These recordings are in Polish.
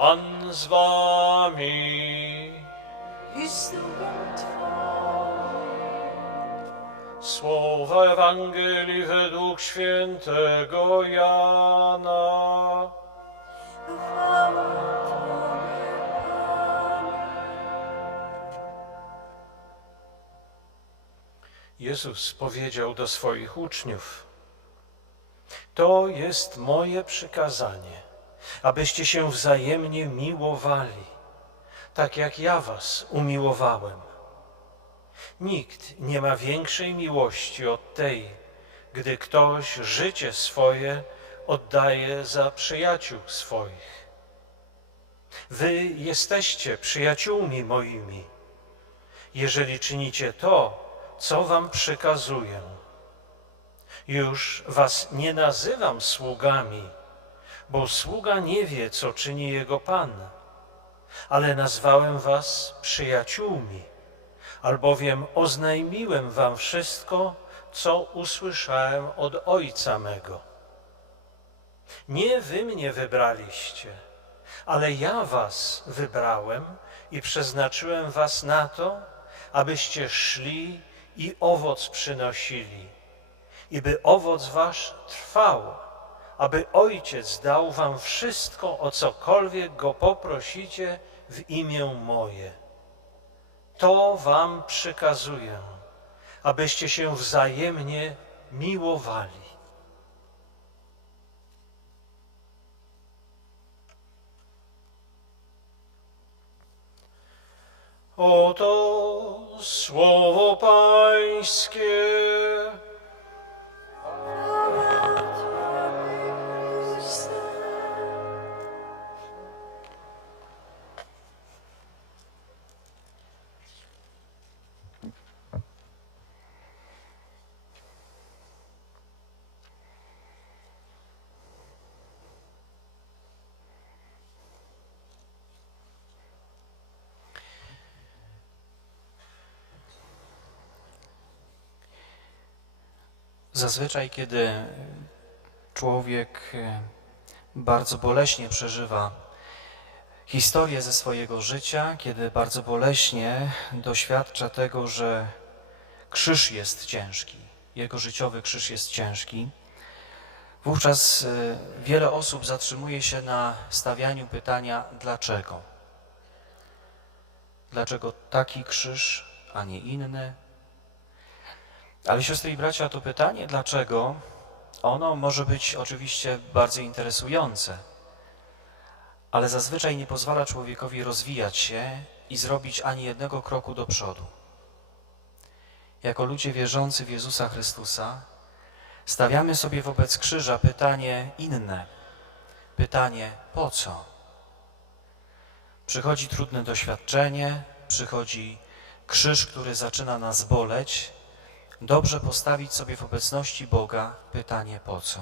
Pan z wami. i z duchem. Słowa Ewangelii według świętego Jana. Jezus powiedział do swoich uczniów: To jest moje przykazanie, abyście się wzajemnie miłowali, tak jak ja was umiłowałem. Nikt nie ma większej miłości od tej, gdy ktoś życie swoje oddaje za przyjaciół swoich. Wy jesteście przyjaciółmi moimi, jeżeli czynicie to, co wam przykazuję. Już was nie nazywam sługami, bo sługa nie wie, co czyni jego pan, ale nazwałem was przyjaciółmi, albowiem oznajmiłem wam wszystko, co usłyszałem od Ojca mego. Nie wy mnie wybraliście, ale ja was wybrałem i przeznaczyłem was na to, abyście szli i owoc przynosili, i by owoc wasz trwał, aby Ojciec dał wam wszystko, o cokolwiek go poprosicie w imię moje. To wam przykazuję, abyście się wzajemnie miłowali. Oto słowo Pańskie. Zazwyczaj, kiedy człowiek e, bardzo boleśnie przeżywa historię ze swojego życia, kiedy bardzo boleśnie doświadcza tego, że krzyż jest ciężki, jego życiowy krzyż jest ciężki, wówczas e, wiele osób zatrzymuje się na stawianiu pytania dlaczego. Dlaczego taki krzyż, a nie inny? Ale siostry i bracia, to pytanie dlaczego, ono może być oczywiście bardzo interesujące, ale zazwyczaj nie pozwala człowiekowi rozwijać się i zrobić ani jednego kroku do przodu. Jako ludzie wierzący w Jezusa Chrystusa stawiamy sobie wobec krzyża pytanie inne. Pytanie po co? Przychodzi trudne doświadczenie, przychodzi krzyż, który zaczyna nas boleć, dobrze postawić sobie w obecności Boga pytanie po co?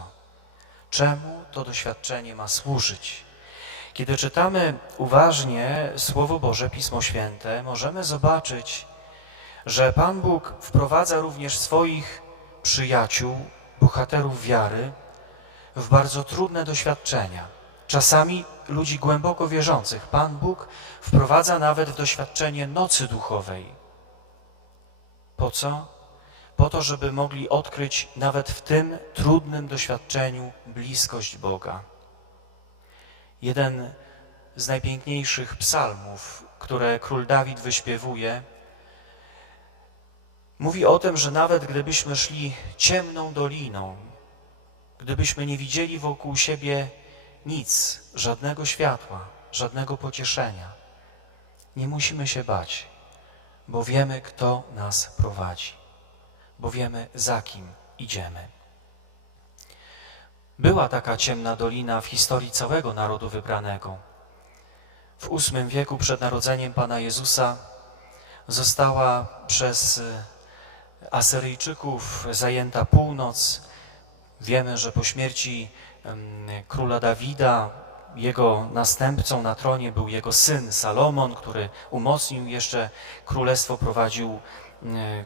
Czemu to doświadczenie ma służyć? Kiedy czytamy uważnie Słowo Boże, Pismo Święte, możemy zobaczyć, że Pan Bóg wprowadza również swoich przyjaciół, bohaterów wiary, w bardzo trudne doświadczenia. Czasami ludzi głęboko wierzących Pan Bóg wprowadza nawet w doświadczenie nocy duchowej. Po co? Po to, żeby mogli odkryć nawet w tym trudnym doświadczeniu bliskość Boga. Jeden z najpiękniejszych psalmów, które król Dawid wyśpiewuje, mówi o tym, że nawet gdybyśmy szli ciemną doliną, gdybyśmy nie widzieli wokół siebie nic, żadnego światła, żadnego pocieszenia, nie musimy się bać, bo wiemy, kto nas prowadzi bo wiemy za kim idziemy. Była taka ciemna dolina w historii całego narodu wybranego. W ósmym wieku przed narodzeniem Pana Jezusa została przez Asyryjczyków zajęta północ. Wiemy, że po śmierci króla Dawida jego następcą na tronie był jego syn Salomon, który umocnił jeszcze królestwo, prowadził e,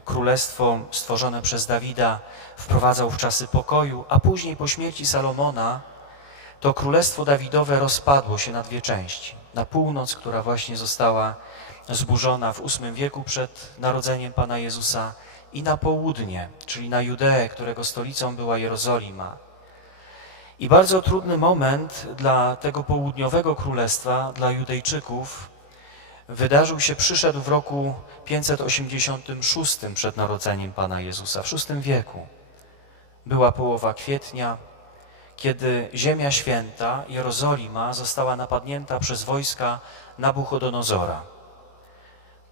królestwo stworzone przez Dawida, wprowadzał w czasy pokoju, a później po śmierci Salomona to królestwo Dawidowe rozpadło się na dwie części. Na północ, która właśnie została zburzona w VIII wieku przed narodzeniem Pana Jezusa i na południe, czyli na Judeę, którego stolicą była Jerozolima. I bardzo trudny moment dla tego południowego królestwa, dla Judejczyków, wydarzył się, przyszedł w roku 586 przed narodzeniem Pana Jezusa, w VI wieku. Była połowa kwietnia, kiedy Ziemia Święta, Jerozolima, została napadnięta przez wojska Nabuchodonozora.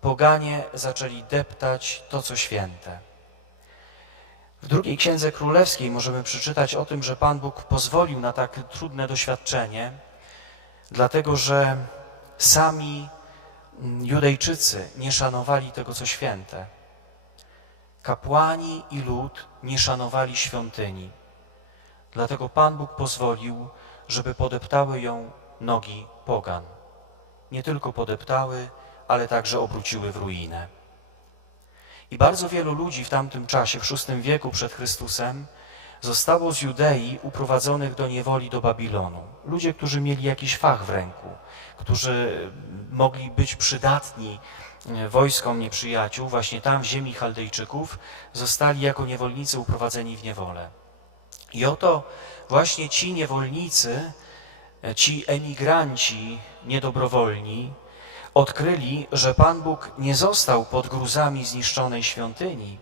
Poganie zaczęli deptać to, co święte. W drugiej Księdze Królewskiej możemy przeczytać o tym, że Pan Bóg pozwolił na tak trudne doświadczenie, dlatego że sami Judejczycy nie szanowali tego, co święte. Kapłani i lud nie szanowali świątyni. Dlatego Pan Bóg pozwolił, żeby podeptały ją nogi pogan. Nie tylko podeptały, ale także obróciły w ruinę. I bardzo wielu ludzi w tamtym czasie, w VI wieku przed Chrystusem, zostało z Judei uprowadzonych do niewoli do Babilonu. Ludzie, którzy mieli jakiś fach w ręku, którzy mogli być przydatni e, wojskom nieprzyjaciół, właśnie tam w ziemi Chaldejczyków, zostali jako niewolnicy uprowadzeni w niewolę. I oto właśnie ci niewolnicy, e, ci emigranci niedobrowolni, odkryli, że Pan Bóg nie został pod gruzami zniszczonej świątyni,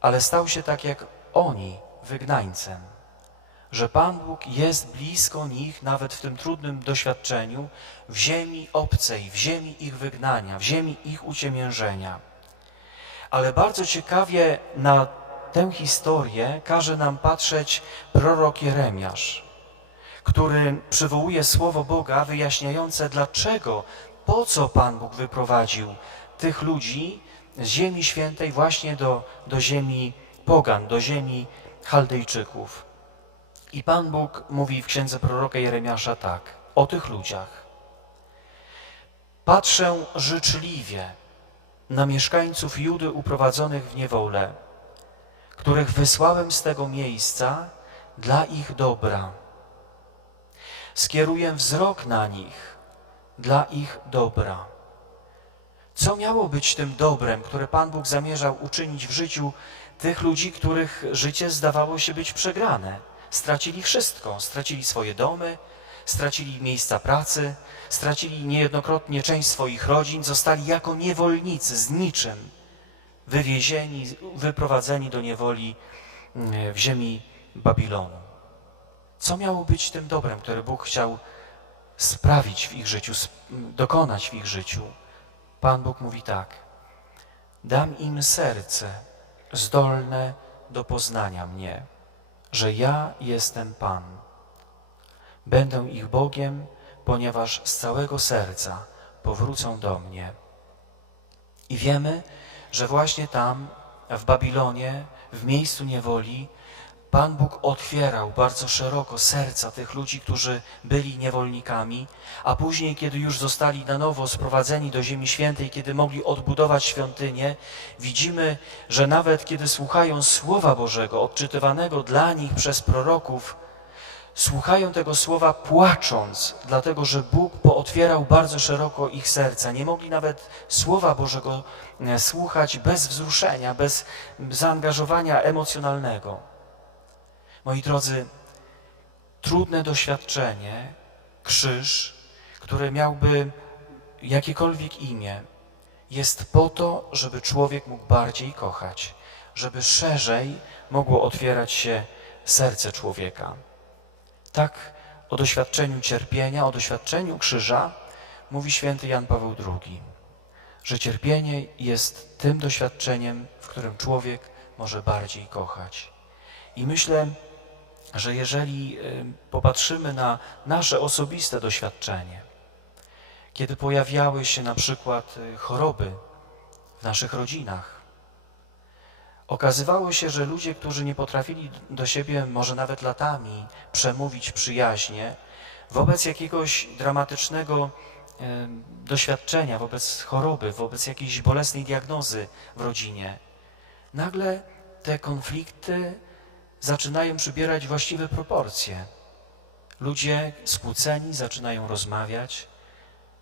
ale stał się tak jak oni, wygnańcem. Że Pan Bóg jest blisko nich nawet w tym trudnym doświadczeniu, w ziemi obcej, w ziemi ich wygnania, w ziemi ich uciemiężenia. Ale bardzo ciekawie na tę historię każe nam patrzeć prorok Jeremiasz, który przywołuje słowo Boga wyjaśniające, dlaczego, po co Pan Bóg wyprowadził tych ludzi z ziemi świętej właśnie do, do ziemi pogan, do ziemi Chaldejczyków. I Pan Bóg mówi w księdze proroka Jeremiasza tak, o tych ludziach. Patrzę życzliwie na mieszkańców Judy uprowadzonych w niewolę, których wysłałem z tego miejsca dla ich dobra. Skieruję wzrok na nich dla ich dobra. Co miało być tym dobrem, które Pan Bóg zamierzał uczynić w życiu tych ludzi, których życie zdawało się być przegrane? Stracili wszystko, stracili swoje domy, stracili miejsca pracy, stracili niejednokrotnie część swoich rodzin, zostali jako niewolnicy z niczym, wywiezieni, wyprowadzeni do niewoli mm, w ziemi Babilonu. Co miało być tym dobrem, które Bóg chciał sprawić w ich życiu, dokonać w ich życiu? Pan Bóg mówi tak: Dam im serce zdolne do poznania mnie, że ja jestem Pan. Będę ich Bogiem, ponieważ z całego serca powrócą do mnie. I wiemy, że właśnie tam, w Babilonie, w miejscu niewoli, Pan Bóg otwierał bardzo szeroko serca tych ludzi, którzy byli niewolnikami, a później, kiedy już zostali na nowo sprowadzeni do Ziemi Świętej, kiedy mogli odbudować świątynię, widzimy, że nawet kiedy słuchają Słowa Bożego, odczytywanego dla nich przez proroków, słuchają tego słowa płacząc, dlatego że Bóg pootwierał bardzo szeroko ich serca. Nie mogli nawet Słowa Bożego e, słuchać bez wzruszenia, bez zaangażowania emocjonalnego. Moi drodzy, trudne doświadczenie, krzyż, które miałby jakiekolwiek imię, jest po to, żeby człowiek mógł bardziej kochać, żeby szerzej mogło otwierać się serce człowieka. Tak o doświadczeniu cierpienia, o doświadczeniu krzyża mówi święty Jan Paweł II, że cierpienie jest tym doświadczeniem, w którym człowiek może bardziej kochać. I myślę, że jeżeli popatrzymy na nasze osobiste doświadczenie, kiedy pojawiały się na przykład y, choroby w naszych rodzinach, okazywało się, że ludzie, którzy nie potrafili do siebie może nawet latami przemówić przyjaźnie, wobec jakiegoś dramatycznego doświadczenia, wobec choroby, wobec jakiejś bolesnej diagnozy w rodzinie, nagle te konflikty zaczynają przybierać właściwe proporcje. Ludzie skłóceni zaczynają rozmawiać,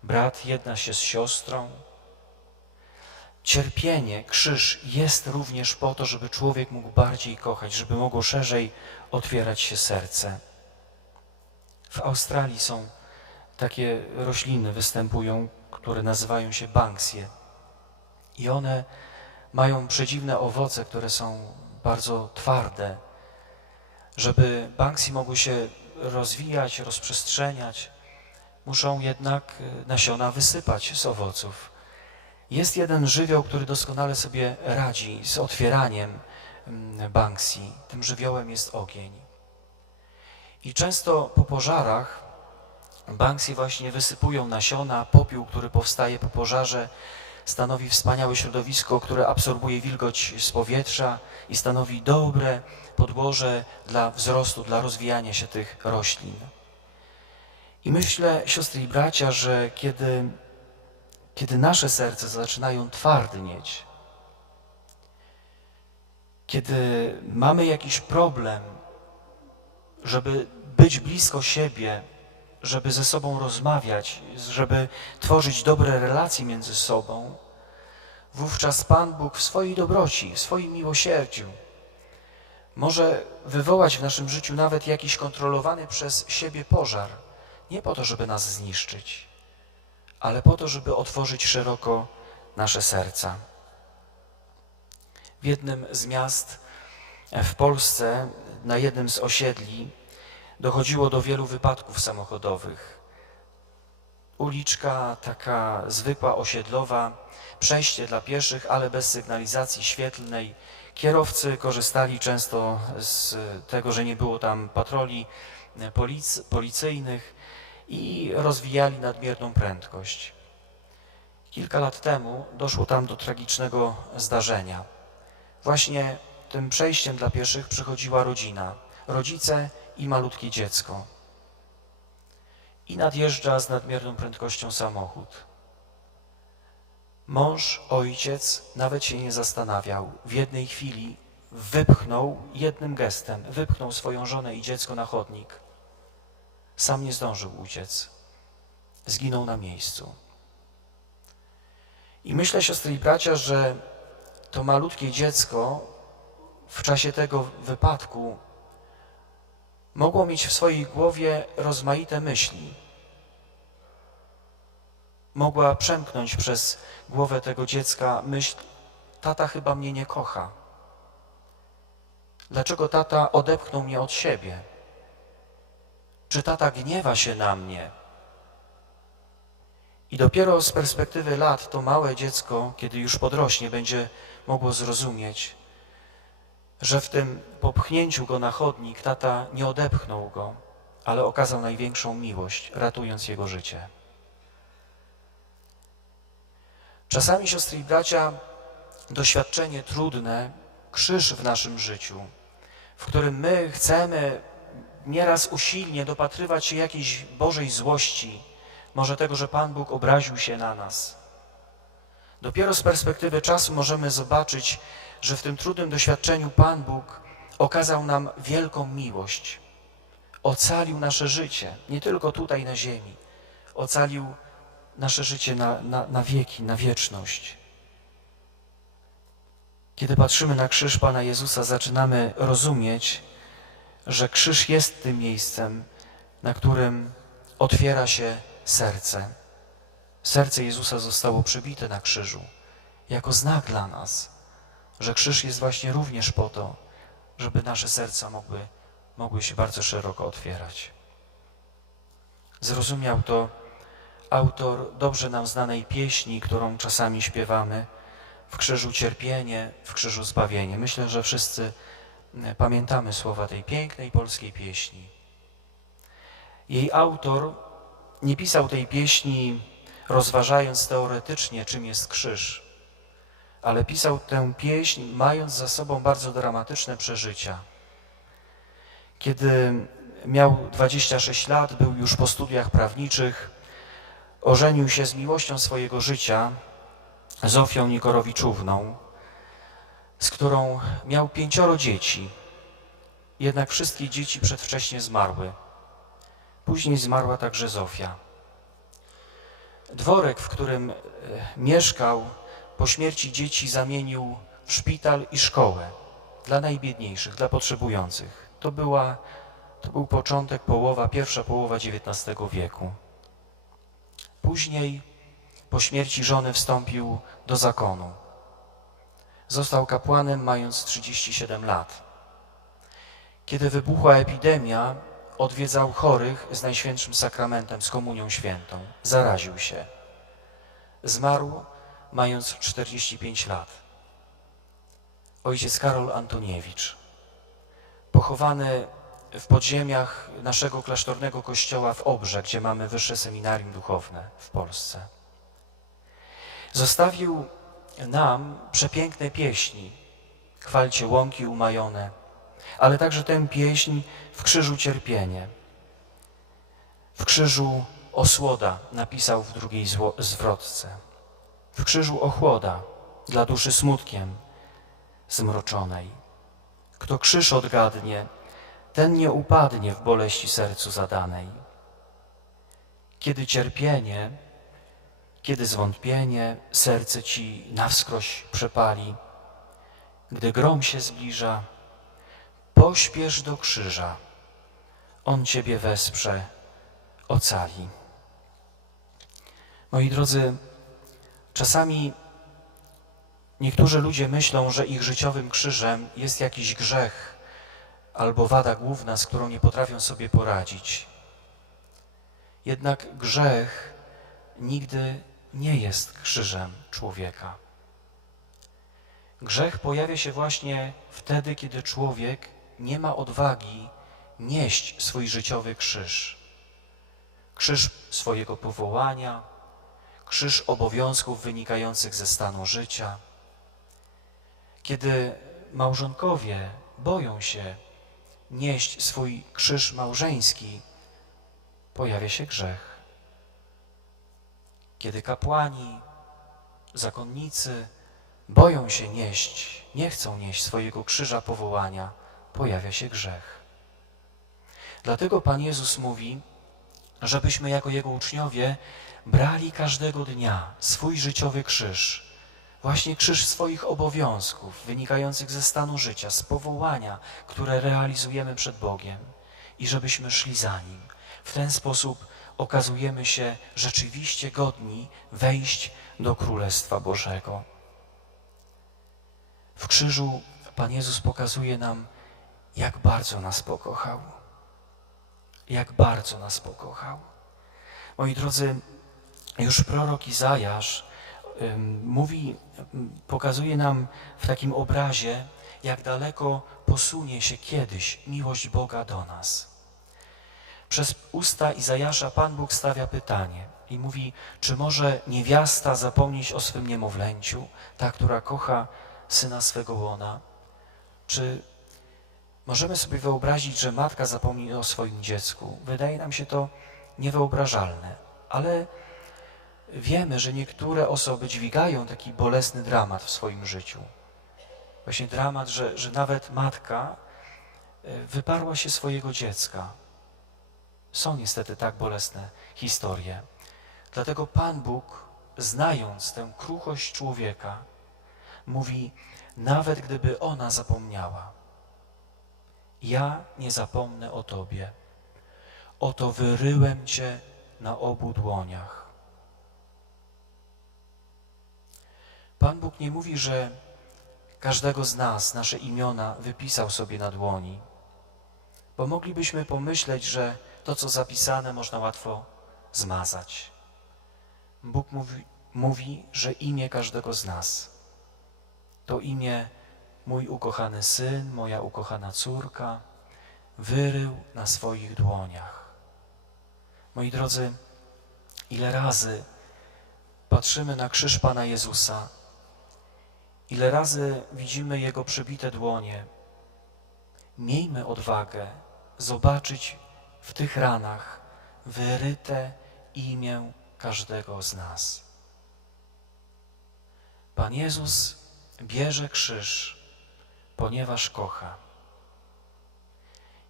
brat jedna się z siostrą. Cierpienie, krzyż jest również po to, żeby człowiek mógł bardziej kochać, żeby mogło szerzej otwierać się serce. W Australii są takie rośliny, występują, które nazywają się banksie. I one mają przedziwne owoce, które są bardzo twarde. Żeby banksy mogły się rozwijać, rozprzestrzeniać, muszą jednak y, nasiona wysypać z owoców. Jest jeden żywioł, który doskonale sobie radzi z otwieraniem mm, Banksy. Tym żywiołem jest ogień. I często po pożarach Banksy właśnie wysypują nasiona, popiół, który powstaje po pożarze, stanowi wspaniałe środowisko, które absorbuje wilgoć z powietrza i stanowi dobre podłoże dla wzrostu, dla rozwijania się tych roślin. I myślę, siostry i bracia, że kiedy, kiedy nasze serca zaczynają twardnieć, kiedy mamy jakiś problem, żeby być blisko siebie, żeby ze sobą rozmawiać, żeby tworzyć dobre relacje między sobą, wówczas Pan Bóg w swojej dobroci, w swoim miłosierdziu może wywołać w naszym życiu nawet jakiś kontrolowany przez siebie pożar. Nie po to, żeby nas zniszczyć, ale po to, żeby otworzyć szeroko nasze serca. W jednym z miast w Polsce, na jednym z osiedli, dochodziło do wielu wypadków samochodowych. Uliczka taka zwykła, osiedlowa, przejście dla pieszych, ale bez sygnalizacji świetlnej. Kierowcy korzystali często z tego, że nie było tam patroli polic policyjnych i rozwijali nadmierną prędkość. Kilka lat temu doszło tam do tragicznego zdarzenia. Właśnie tym przejściem dla pieszych przychodziła rodzina, rodzice i malutkie dziecko. I nadjeżdża z nadmierną prędkością samochód. Mąż, ojciec nawet się nie zastanawiał. W jednej chwili wypchnął jednym gestem, wypchnął swoją żonę i dziecko na chodnik. Sam nie zdążył uciec. Zginął na miejscu. I myślę, siostry i bracia, że to malutkie dziecko w czasie tego wypadku mogło mieć w swojej głowie rozmaite myśli. Mogła przemknąć przez głowę tego dziecka myśl, tata chyba mnie nie kocha. Dlaczego tata odepchnął mnie od siebie? Czy tata gniewa się na mnie? I dopiero z perspektywy lat to małe dziecko, kiedy już podrośnie, będzie mogło zrozumieć, że w tym popchnięciu go na chodnik tata nie odepchnął go, ale okazał największą miłość, ratując jego życie. Czasami, siostry i bracia, doświadczenie trudne, krzyż w naszym życiu, w którym my chcemy nieraz usilnie dopatrywać się jakiejś Bożej złości, może tego, że Pan Bóg obraził się na nas. Dopiero z perspektywy czasu możemy zobaczyć, że w tym trudnym doświadczeniu Pan Bóg okazał nam wielką miłość. Ocalił nasze życie, nie tylko tutaj na ziemi, ocalił nasze życie na, na, na wieki, na wieczność. Kiedy patrzymy na krzyż Pana Jezusa, zaczynamy rozumieć, że krzyż jest tym miejscem, na którym otwiera się serce. Serce Jezusa zostało przybite na krzyżu jako znak dla nas, że krzyż jest właśnie również po to, żeby nasze serca mogły, mogły się bardzo szeroko otwierać. Zrozumiał to autor dobrze nam znanej pieśni, którą czasami śpiewamy w krzyżu cierpienie, w krzyżu zbawienie. Myślę, że wszyscy e, pamiętamy słowa tej pięknej polskiej pieśni. Jej autor nie pisał tej pieśni rozważając teoretycznie, czym jest krzyż, ale pisał tę pieśń, mając za sobą bardzo dramatyczne przeżycia. Kiedy miał 26 lat, był już po studiach prawniczych, ożenił się z miłością swojego życia, Zofią Nikorowiczówną, z którą miał pięcioro dzieci. Jednak wszystkie dzieci przedwcześnie zmarły. Później zmarła także Zofia. Dworek, w którym e, mieszkał, po śmierci dzieci zamienił w szpital i szkołę dla najbiedniejszych, dla potrzebujących. To, była, to był początek, połowa, pierwsza połowa XIX wieku. Później, po śmierci żony, wstąpił do zakonu. Został kapłanem mając 37 lat. Kiedy wybuchła epidemia, odwiedzał chorych z Najświętszym Sakramentem, z Komunią Świętą. Zaraził się. Zmarł mając 45 lat. Ojciec Karol Antoniewicz, pochowany w podziemiach naszego klasztornego kościoła w Obrze, gdzie mamy wyższe seminarium duchowne w Polsce. Zostawił nam przepiękne pieśni, chwalcie łąki umajone, ale także tę pieśń w krzyżu cierpienie. W krzyżu osłoda napisał w drugiej zwrotce. W krzyżu ochłoda dla duszy smutkiem zmroczonej. Kto krzyż odgadnie, ten nie upadnie w boleści sercu zadanej. Kiedy cierpienie, kiedy zwątpienie serce ci na wskroś przepali, gdy grom się zbliża, pośpiesz do krzyża, on ciebie wesprze, ocali. Moi drodzy, czasami niektórzy ludzie myślą, że ich życiowym krzyżem jest jakiś grzech albo wada główna, z którą nie potrafią sobie poradzić. Jednak grzech nigdy nie jest krzyżem człowieka. Grzech pojawia się właśnie wtedy, kiedy człowiek nie ma odwagi nieść swój życiowy krzyż. Krzyż swojego powołania, krzyż obowiązków wynikających ze stanu życia. Kiedy małżonkowie boją się nieść swój krzyż małżeński, pojawia się grzech. Kiedy kapłani, zakonnicy boją się nieść, nie chcą nieść swojego krzyża powołania, pojawia się grzech. Dlatego Pan Jezus mówi, żebyśmy jako Jego uczniowie brali każdego dnia swój życiowy krzyż, właśnie krzyż swoich obowiązków wynikających ze stanu życia, z powołania, które realizujemy przed Bogiem i żebyśmy szli za Nim. W ten sposób okazujemy się rzeczywiście godni wejść do Królestwa Bożego. W krzyżu Pan Jezus pokazuje nam, jak bardzo nas pokochał. Jak bardzo nas pokochał. Moi drodzy, już prorok Izajasz mówi, pokazuje nam w takim obrazie, jak daleko posunie się kiedyś miłość Boga do nas. Przez usta Izajasza Pan Bóg stawia pytanie i mówi, czy może niewiasta zapomnieć o swym niemowlęciu, ta, która kocha syna swego łona? Czy możemy sobie wyobrazić, że matka zapomni o swoim dziecku? Wydaje nam się to niewyobrażalne, ale wiemy, że niektóre osoby dźwigają taki bolesny dramat w swoim życiu. Właśnie dramat, że, że nawet matka e, wyparła się swojego dziecka. Są niestety tak bolesne historie. Dlatego Pan Bóg, znając tę kruchość człowieka, mówi, nawet gdyby ona zapomniała, ja nie zapomnę o Tobie. Oto wyryłem Cię na obu dłoniach. Pan Bóg nie mówi, że każdego z nas nasze imiona wypisał sobie na dłoni, bo moglibyśmy pomyśleć, że to, co zapisane, można łatwo zmazać. Bóg mówi, mówi, że imię każdego z nas to imię mój ukochany syn, moja ukochana córka, wyrył na swoich dłoniach. Moi drodzy, ile razy patrzymy na krzyż Pana Jezusa, ile razy widzimy Jego przybite dłonie, miejmy odwagę zobaczyć w tych ranach wyryte imię każdego z nas. Pan Jezus bierze krzyż, ponieważ kocha.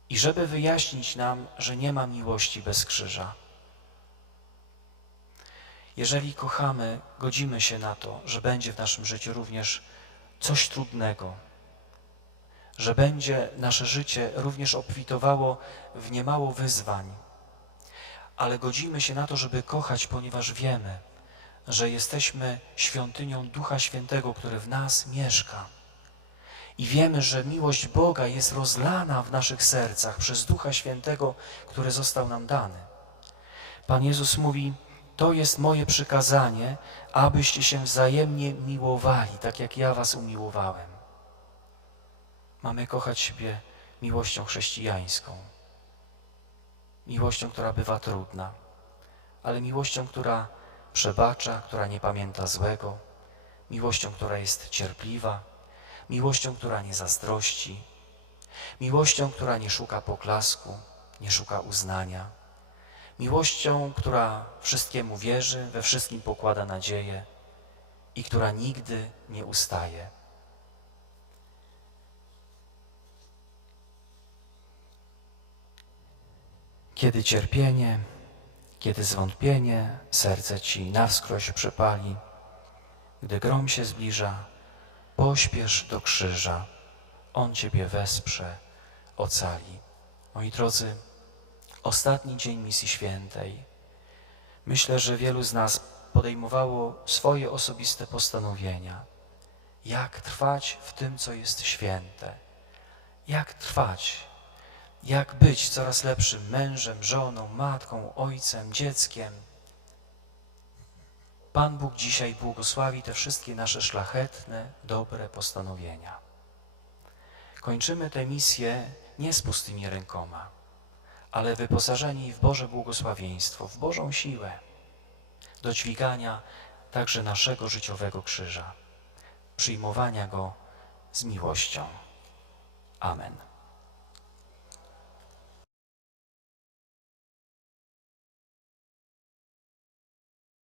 i żeby wyjaśnić nam, że nie ma miłości bez krzyża. Jeżeli kochamy, godzimy się na to, że będzie w naszym życiu również coś trudnego, że będzie nasze życie również obfitowało w niemało wyzwań, ale godzimy się na to, żeby kochać, ponieważ wiemy, że jesteśmy świątynią Ducha Świętego, który w nas mieszka. I wiemy, że miłość Boga jest rozlana w naszych sercach przez Ducha Świętego, który został nam dany. Pan Jezus mówi: To jest moje przykazanie, abyście się wzajemnie miłowali, tak jak ja was umiłowałem. Mamy kochać siebie miłością chrześcijańską. Miłością, która bywa trudna, ale miłością, która przebacza, która nie pamięta złego, miłością, która jest cierpliwa, miłością, która nie zazdrości, miłością, która nie szuka poklasku, nie szuka uznania, miłością, która wszystkiemu wierzy, we wszystkim pokłada nadzieję i która nigdy nie ustaje. Kiedy cierpienie, kiedy zwątpienie serce ci na wskroś przypali, gdy grom się zbliża, pośpiesz do krzyża, On ciebie wesprze, ocali. Moi drodzy, ostatni dzień misji świętej. Myślę, że wielu z nas podejmowało swoje osobiste postanowienia. Jak trwać w tym, co jest święte? Jak trwać? Jak być coraz lepszym mężem, żoną, matką, ojcem, dzieckiem? Pan Bóg dzisiaj błogosławi te wszystkie nasze szlachetne, dobre postanowienia. Kończymy tę misję nie z pustymi rękoma, ale wyposażeni w Boże błogosławieństwo, w Bożą siłę do dźwigania także naszego życiowego krzyża, przyjmowania go z miłością. Amen.